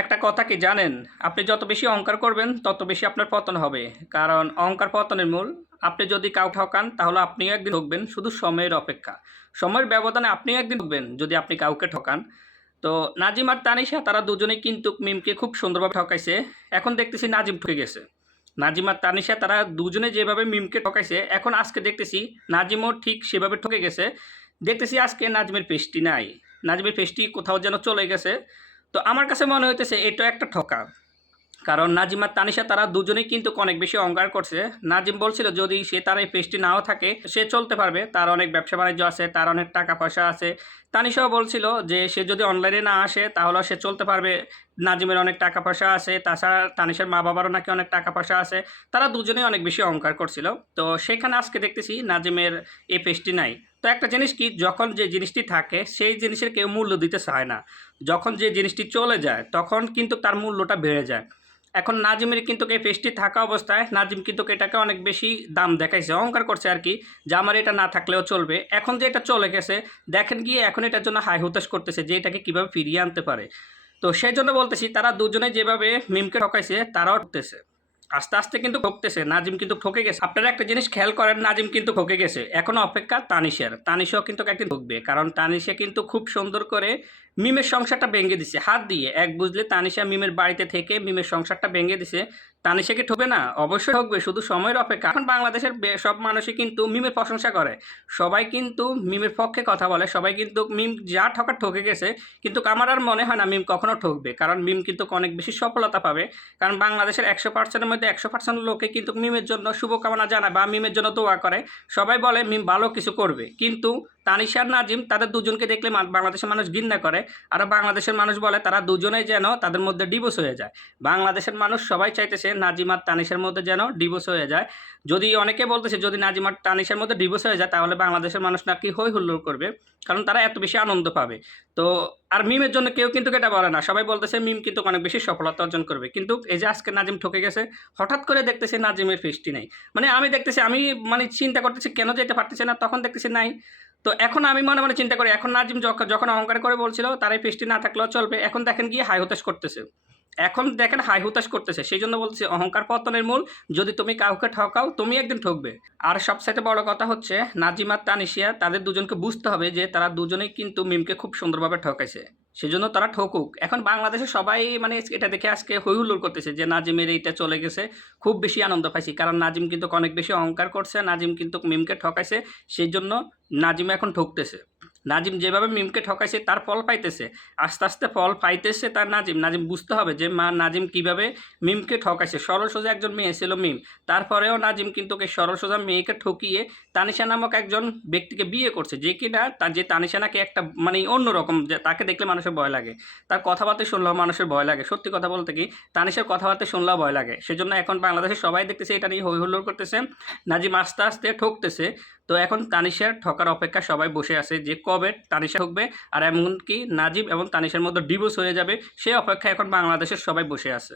একটা কথা কি জানেন? আপনি যত বেশি অহংকার করবেন, তত বেশি আপনার পতন হবে। কারণ অহংকার পতনের মূল। আপনি যদি কাউকে ঠকান, তাহলে আপনিও একদিন ঠকবেন, শুধু সময়ের অপেক্ষা। সময়ের ব্যবধানে আপনিও একদিন ঠকবেন, যদি আপনি কাউকে ঠকান। তো নাজিম আর তানিশা তারা দুজনেই কিন্তু মিমকে খুব সুন্দরভাবে ঠকাইছে। এখন দেখতেছি নাজিম ঠকে গেছে। নাজিম আর তানিশা তারা দুজনে যেভাবে মিমকে ঠকাইছে, এখন আজকে দেখতেছি নাজিমও ঠিক সেভাবে ঠকে গেছে। দেখতেছি আজকে নাজিমের পেস্টি নাই। নাজিমের পেস্টি কোথাও যেন চলে গেছে। তো আমার কাছে মনে হইতেছে এটা একটা ঠকা। কারণ নাজিম আর তানিশা তারা দুজনেই কিন্তু অনেক বেশি অহংকার করছে। নাজিম বলছিল যদি সে তার এই পেজটি নাও থাকে সে চলতে পারবে, তার অনেক ব্যবসা বাণিজ্য আছে, তার অনেক টাকা পয়সা আছে। তানিশাও বলছিল যে সে যদি অনলাইনে না আসে তাহলে সে চলতে পারবে, নাজিমের অনেক টাকা পয়সা আছে, তাছাড়া তানিশার মা বাবারও নাকি অনেক টাকা পয়সা আছে। তারা দুজনেই অনেক বেশি অহংকার করছিল। তো সেখানে আজকে দেখতেছি নাজিমের এই পেজটি নাই। তো একটা জিনিস কি, যখন যে জিনিসটি থাকে সেই জিনিসের কেউ মূল্য দিতে চায় না। যখন যে জিনিসটি চলে যায় তখন কিন্তু তার মূল্যটা বেড়ে যায়। এখন নাজিমের কিন্তু এই পেজটি থাকা অবস্থায় নাজিম কিন্তু এটাকে অনেক বেশি দাম দেখাইছে, অহংকার করছে আর কি, যে আমার এটা না থাকলেও চলবে। এখন যে এটা চলে গেছে, দেখেন গিয়ে এখন এটার জন্য হাই হুতাশ করতেছে যে এটাকে কীভাবে ফিরিয়ে আনতে পারে। তো সেই জন্য বলতেছি তারা দুজনে যেভাবে মিমকে ঠকাইছে তারাও ঠকতেছে। আস্তে আস্তে কিন্তু ঠকতেছে, নাজিম কিন্তু ঠকে গেছে। আপনারা একটা জিনিস খেয়াল করেন, নাজিম কিন্তু ঠকে গেছে, এখনো অপেক্ষা তানিশের। তানিশও কিন্তু একদিন ঠকবে, কারণ তানিশা কিন্তু খুব সুন্দর করে মিমের সংসারটা ভেঙে দিছে হাত দিয়ে। এক বুঝলে তানিশা মিমের বাড়িতে থেকে মিমের সংসারটা ভেঙে দিছে। তানিশা কি ঠকবে না? অবশ্যই ঠকবে, শুধু সময়ের অপেক্ষা। এখন বাংলাদেশের সব মানুষই কিন্তু মিমের প্রশংসা করে, সবাই কিন্তু মিমের পক্ষে কথা বলে, সবাই কিন্তু মিম যা ঠকার ঠকে গেছে। কিন্তু আমার আর মনে হয় না মিম কখনো ঠকবে, কারণ মিম কিন্তু অনেক বেশি সফলতা পাবে। কারণ বাংলাদেশের 100%-এর মধ্যে 100% লোকে কিন্তু মিমের জন্য শুভকামনা জানায় বা মিমের জন্য দোয়া করে। সবাই বলে মিম ভালো কিছু করবে, কিন্তু তানিশা আর নাজিম তাদের দুজনকে দেখলে বাংলাদেশের মানুষ ঘৃণা করে। আর বাংলাদেশের মানুষ বলে তারা দুজনেই যেন তাদের মধ্যে ডিভোর্স হয়ে যায়। বাংলাদেশের মানুষ সবাই চাইতেছে নাজিম আর তানিশার মধ্যে যেন ডিভোর্স হয়ে যায়। যদি অনেকে বলতেছে যদি নাজিম আর তানিশার মধ্যে ডিভোর্স হয়ে যায় তাহলে বাংলাদেশের মানুষ নাকি হই হুল্লোড় করবে, কারণ তারা এত বেশি আনন্দ পাবে। তো আর মিমের জন্য কেউ কিন্তু এটা বলে না, সবাই বলতেছে মিম কিন্তু অনেক বেশি সফলতা অর্জন করবে। কিন্তু এই যে আজকে নাজিম ঠকে গেছে, হঠাৎ করে দেখতেছে নাজিমের ফিস্টি নেই। মানে আমি দেখতেছি, আমি মানে চিন্তা করতেছি কেন যেতে পারতেছে না, তখন দেখতেছি নাই। তো এখন আমি মনে মনে চিন্তা করি, এখন নাজিম যখন অহংকার করে বলছিল তার এই পেজটি না থাকলেও চলবে, এখন দেখেন গিয়ে হাই হতাশ করতেছে। এখন দেখেন হাই হুতাশ করতেছে, সেই জন্য বলতেছি অহংকার পতনের মূল। যদি তুমি কাউকে ঠকাও তুমি একদিন ঠকবে। আর সবচাইতে বড় কথা হচ্ছে নাজিম আর তানিশিয়া তাদের দুজনকে বুঝতে হবে যে তারা দুজনেই কিন্তু মিমকে খুব সুন্দরভাবে ঠকাইছে, সেজন্য তারা ঠকুক। এখন বাংলাদেশে সবাই মানে এটা দেখে আজকে হই হুল্লোড় করতেছে যে নাজিমের এইটা চলে গেছে, খুব বেশি আনন্দ পাইছি। কারণ নাজিম কিন্তু অনেক বেশি অহংকার করছে, নাজিম কিন্তু মিমকে ঠকাইছে, সেই জন্য নাজিম এখন ঠকতেছে। নাজিম যেভাবে মিমকে ঠকাইছে তার ফল পাইতেছে, আস্তে আস্তে ফল পাইতেছে তার নাজিম। নাজিম বুঝতে হবে যে নাজিম কিভাবে মিমকে ঠকাইছে। সরল সোজা একজন মেয়ে ছিল মিম, তারপরেও নাজিম কিন্তু সরল সোজা মেয়েকে ঠকিয়ে তানিশা নামক একজন ব্যক্তিকে বিয়ে করছে, যে কিনা যে তানিশা নাকি একটা মানে অন্যরকম, যে তাকে দেখলে মানুষের ভয় লাগে, তার কথাবার্তা শুনলেও মানুষের ভয় লাগে। সত্যি কথা বলতে কি, তানিশার কথাবার্তা শুনলেও ভয় লাগে। সেজন্য এখন বাংলাদেশের সবাই দেখতেছে এটা নিয়ে হই হুল্লোড় করতেছে, নাজিম আস্তে আস্তে ঠকতেছে। তো এখন তানিশার ঠকার অপেক্ষা সবাই বসে আছে যে কবে তানিশা ঠকবে, আর এমনকি নাজিব এবং তানিশার মধ্যে ডিভোর্স হয়ে যাবে, সেই অপেক্ষায় এখন বাংলাদেশের সবাই বসে আছে।